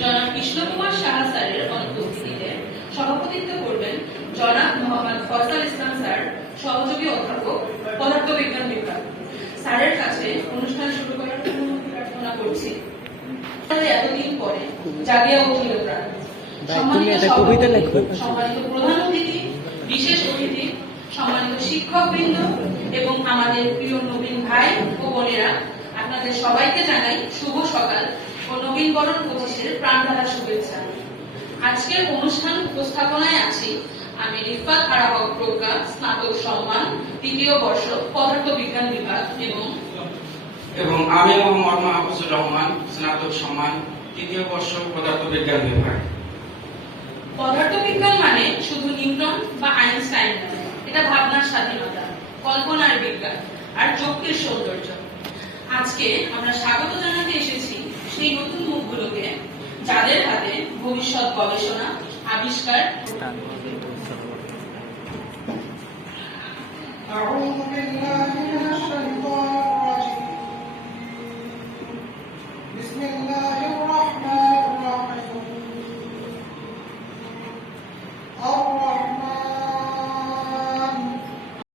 জনাব কৃষ্ণকুমার সাহা স্যারের অনুপস্থিতিতে সভাপতিত্ব করবেন জনাব মোহাম্মদ ফয়সাল ইসলাম স্যার, সহযোগী অধ্যাপক, পদার্থবিজ্ঞান বিভাগ। স্যারের কাছে অনুষ্ঠান শুরু করার জন্য প্রার্থনা করছি। এতদিন পরে জাগিয়া উঠিল প্রাণ। সম্মানিত প্রধান অতিথি, বিশেষ অতিথি, সম্মানিত শিক্ষকবৃন্দ এবং আমাদের প্রিয় নবীন ভাই ও বোনেরা, আপনাদের সবাইকে জানাই শুভ সকাল ও নবীন বরণ 25-এর প্রাণঢালা শুভেচ্ছা। আজকের অনুষ্ঠান উপস্থাপনায় আছি আমি রিফাত আরা হক প্রজ্ঞা, স্নাতক সম্মান, 3য় বর্ষ, পদার্থ বিজ্ঞান বিভাগ, এবং আমি মোহাম্মদ মাহফুজুর রহমান, স্নাতক সম্মান, 3য় বর্ষ, পদার্থ বিজ্ঞান বিভাগ। পদার্থবিজ্ঞান মানে শুধু নিউটন বা আইনস্টাইন নয়, এটা ভাবনার স্বাধীনতা, কল্পনার বিজ্ঞান আর যুক্তির সৌন্দর্য। আজকে আমরা স্বাগত জানাতে এসেছি সেই নতুন মুখগুলোকে, যাদের হাতে ভবিষ্যৎ গবেষণা, আবিষ্কার। أعوذ بالله من الشيطان الرجيم. بسم الله